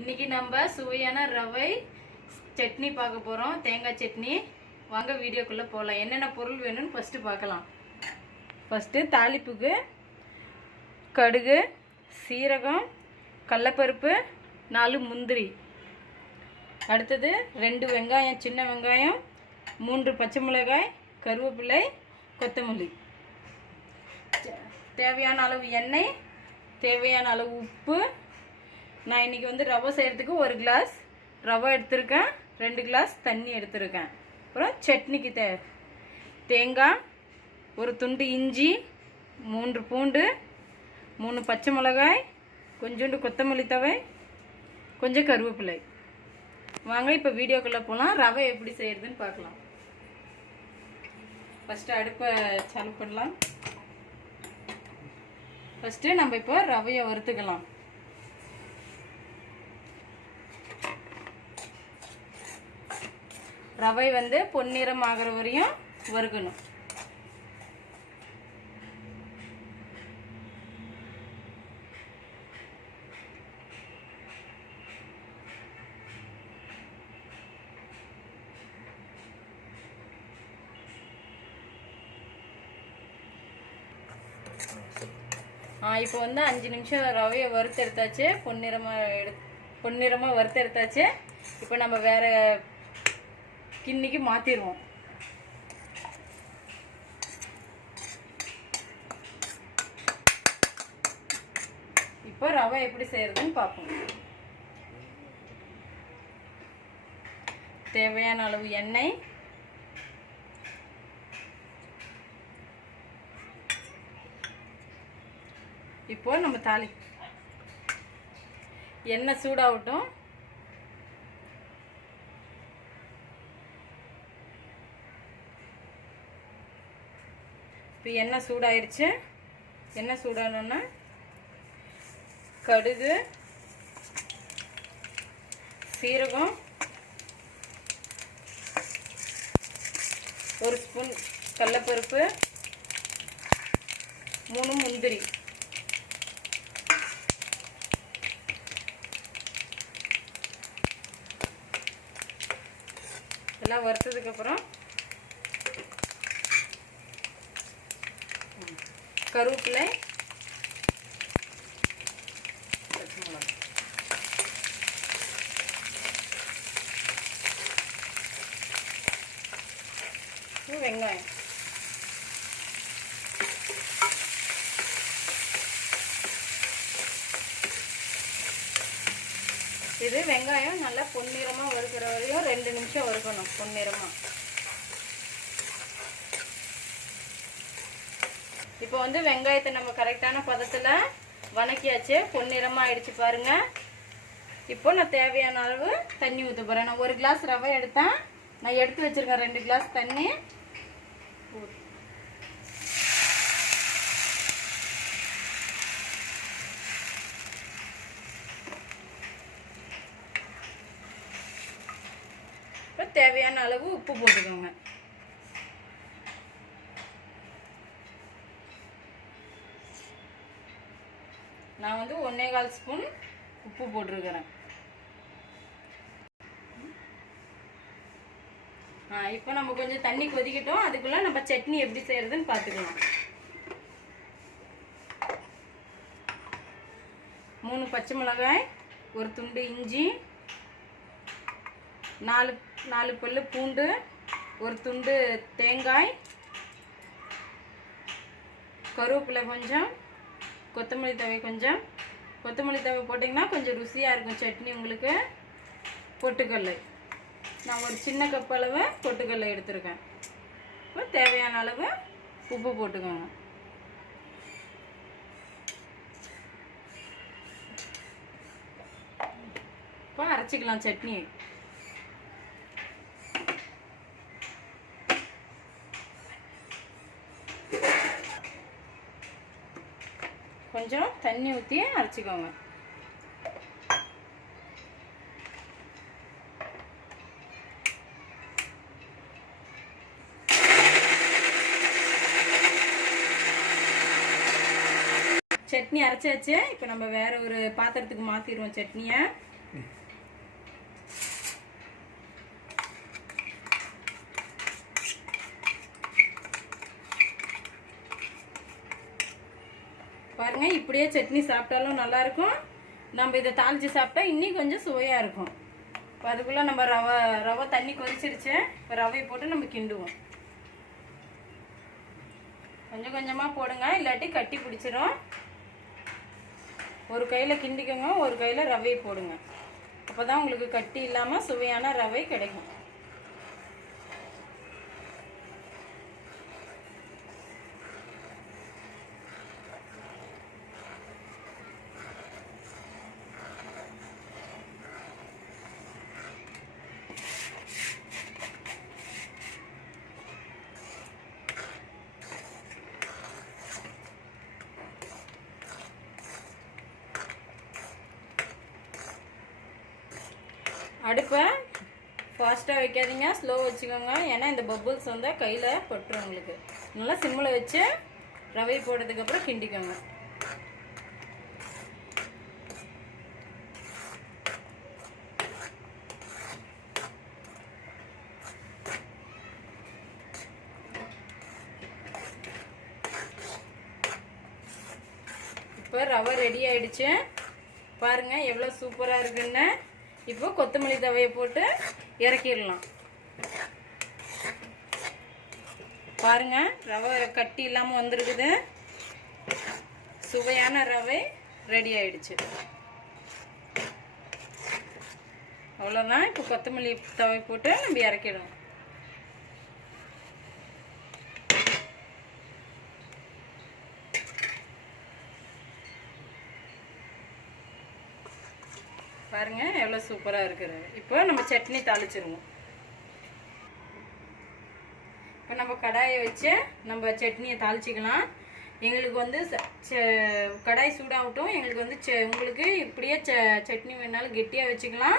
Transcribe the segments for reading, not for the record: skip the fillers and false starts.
இன்னைக்கு நம்ம சுவையான ரவை சட்னி பார்க்க போறோம். தேங்காய் சட்னி. வாங்க வீடியோக்குள்ள போகலாம். என்னென்ன பொருள் வேணும்னு ஃபர்ஸ்ட் பார்க்கலாம். ஃபர்ஸ்ட் தாளிப்புக்கு கடுகு, சீரகம், கடலைப்பருப்பு, 4 முந்திரி. அடுத்தது 2 வெங்காயம், சின்ன வெங்காயம், 3 பச்சை மிளகாய், கருவேப்பிலை, கொத்தமல்லி. தேவையான அளவு எண்ணெய், தேவையான அளவு உப்பு. நான் இன்றைக்கி வந்து ரவை செய்கிறதுக்கு 1 கிளாஸ் ரவை எடுத்திருக்கேன், 2 கிளாஸ் தண்ணி எடுத்திருக்கேன். அப்புறம் சட்னிக்கு தேங்காய், 1 துண்டு இஞ்சி, 3 பூண்டு, 3 பச்சை மிளகாய், கொஞ்சோண்டு கொத்தமல்லி தழை, கொஞ்சம் கருவேப்பிலை. வாங்க இப்போ வீடியோக்குள்ளே போகலாம். ரவை எப்படி செய்கிறதுன்னு பார்க்கலாம். ஃபஸ்ட்டு அடுப்பை சாலு பண்ணலாம். ஃபஸ்ட்டு நம்ம இப்போ ரவையை வறுத்துக்கலாம். ரவை வந்து பொன்னிறம் ஆகிற வரையும் வறுக்கணும். இப்போ வந்து 5 நிமிஷம் ரவையை வறுத்து எடுத்தாச்சு. பொன்னிறமாக வறுத்து எடுத்தாச்சு. இப்போ நம்ம வேற கிண்ணிக்கு மாற்றிடுவோம். இப்போ ரவை எப்படி செய்யறதுன்னு பார்ப்போம். தேவையான அளவு எண்ணெய், இப்போ நம்ம எண்ணெய் சூடாகட்டும். இப்போ எண்ணெய் சூடாயிருச்சு. எண்ணெய் சூடானோன்னா கடுகு, சீரகம், 1 ஸ்பூன் கடலைப்பருப்பு, 3 முந்திரி. எல்லாம் வறுத்ததுக்கப்புறம் கருவேப்பிலை, வெங்காயம். இது வெங்காயம் நல்லா பொன்னிறமாக வறுக்கிற வரையும் 2 நிமிஷம் வறுக்கணும். பொன்னிறமாக. இப்போ வந்து வெங்காயத்தை நம்ம கரெக்டான பதத்தில் வணக்கியாச்சு. பொன்னிறமாக ஆயிடுச்சு பாருங்க. இப்போ நான் தேவையான அளவு தண்ணி ஊற்ற போகிறேன். நான் 1 கிளாஸ் ரவை எடுத்தேன். நான் எடுத்து வச்சிருக்கேன் 2 கிளாஸ் தண்ணி. இப்போ தேவையான அளவு உப்பு போட்டுக்கோங்க. நான் வந்து 1.25 ஸ்பூன் உப்பு போட்டிருக்கிறேன். இப்போ நம்ம கொஞ்சம் தண்ணி கொதிக்கட்டும். அதுக்குள்ள நம்ம சட்னி எப்படி செய்யறதுன்னு பார்த்துக்கலாம். 3 பச்சை மிளகாய், 1 துண்டு இஞ்சி, 4 பல்லு பூண்டு, 1 துண்டு தேங்காய், கருவேப்பிலை கொஞ்சம், கொத்தமல்லி தழை கொஞ்சம். கொத்தமல்லி தழை போட்டிங்கன்னா கொஞ்சம் ருசியாக இருக்கும் சட்னி உங்களுக்கு. பொட்டுக்கடலை நான் 1 சின்ன கப் அளவு பொட்டுக்கடலை எடுத்திருக்கேன். இப்போ தேவையான அளவு உப்பு போட்டுக்கோங்க. இப்போ அரைச்சிக்கலாம் சட்னி. கொஞ்சம் தண்ணி ஊற்றி அரைச்சிக்கோங்க. சட்னி அரைச்சாச்சு. இப்போ நம்ம வேற ஒரு பாத்திரத்துக்கு மாற்றிடுவோம் சட்னியை. பாருங்க, இப்படியே சட்னி சாப்பிட்டாலும் நல்லா இருக்கும். நம்ம இதை தாளிச்சு சாப்பிட்டா இன்னும் கொஞ்சம் சுவையா இருக்கும். அதுக்குள்ள நம்ம ரவை தண்ணி கொதிச்சிருச்சு. இப்போ ரவையை போட்டு நம்ம கிண்டுவோம். கொஞ்சம் கொஞ்சமா போடுங்க, இல்லாட்டி கட்டி பிடிச்சிரும். ஒரு கையில கிண்டிக்கோங்க, ஒரு கையில ரவையை போடுங்க. அப்பதான் உங்களுக்கு கட்டி இல்லாம சுவையான ரவை கிடைக்கும். அடுப்பை ஃபாஸ்ட்டாக வைக்காதீங்க, ஸ்லோ வச்சுக்கோங்க. ஏன்னா இந்த பப்புள்ஸ் வந்து கையில் பட்டுரும் உங்களுக்கு. நல்லா சிம்மில் வச்சு ரவை போட்டதுக்கப்புறம் கிண்டிக்கோங்க. இப்போ ரவை ரெடி ஆயிடுச்சு. பாருங்க எவ்வளோ சூப்பராக இருக்குன்னு. இப்போ கொத்தமல்லி தவையை போட்டு இறக்கிடலாம். பாருங்க, ரவை கட்டி இல்லாமல் வந்திருக்குது. சுவையான ரவை ரெடி ஆயிடுச்சு. அவ்வளோதான். இப்போ கொத்தமல்லி தவை போட்டு நம்ம இறக்கிடணும். பாருங்க எவ்வளோ சூப்பராக இருக்குது. இப்போ நம்ம சட்னி தாளிச்சிருவோம். இப்போ நம்ம கடாயை வச்சு நம்ம சட்னியை தாளிச்சிக்கலாம். எங்களுக்கு வந்து கடாய் சூடாகட்டும். எங்களுக்கு வந்து உங்களுக்கு இப்படியே சட்னி வேணாலும் கெட்டியாக வச்சுக்கலாம்,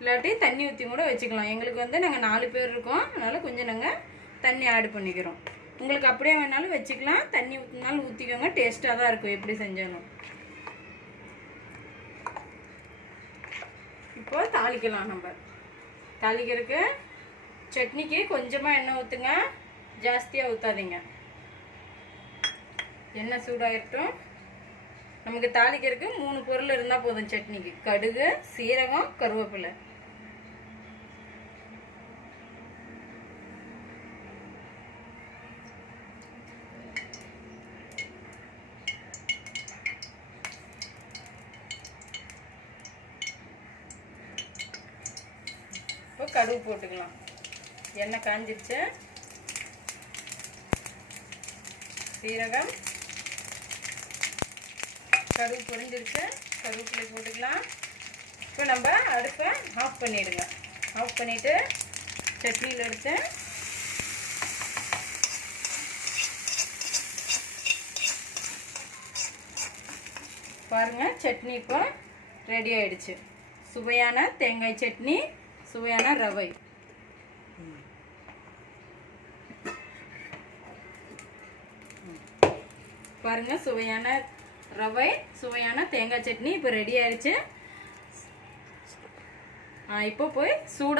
இல்லாட்டி தண்ணி ஊற்றி கூட வச்சுக்கலாம். எங்களுக்கு வந்து நாங்கள் 4 பேர் இருக்கோம், அதனால் கொஞ்சம் நாங்கள் தண்ணி ஆட் பண்ணிக்கிறோம். உங்களுக்கு அப்படியே வேணாலும் வச்சுக்கலாம், தண்ணி ஊற்றினாலும் ஊற்றிக்கோங்க. டேஸ்ட்டாக தான் இருக்கும் எப்படி செஞ்சாலும். இப்போ தாளிக்கலாம். நம்ம தாளிக்கிறதுக்கு சட்னிக்கு கொஞ்சமாக எண்ணெய் ஊற்றுங்க, ஜாஸ்தியாக ஊற்றாதீங்க. எண்ணெய் சூடாகிட்டோம். நமக்கு தாளிக்கிறதுக்கு 3 பொருள் இருந்தால் போதும் சட்னிக்கு. கடுகு, சீரகம், கருவேப்பிலை. இப்போ கடுகு போட்டுக்கலாம். எண்ணெய் காஞ்சிருச்சு. சீரகம், கடுகு பொரிஞ்சிருச்சு. கருவேப்பிலை போட்டுக்கலாம். இப்போ நம்ம அடுப்பை ஆஃப் பண்ணிடுங்க. ஆஃப் பண்ணிவிட்டு சட்னியில் எடுத்து பாருங்கள், சட்னி இப்போ ரெடி ஆயிடுச்சு. சுவையான தேங்காய் சட்னி, சுவையான ரவை. பாருங்க, சுவையான ரவை, சுவையான தேங்காய் சட்னி இப்போ ரெடி ஆயிடுச்சு. இப்போ போய் சூடாக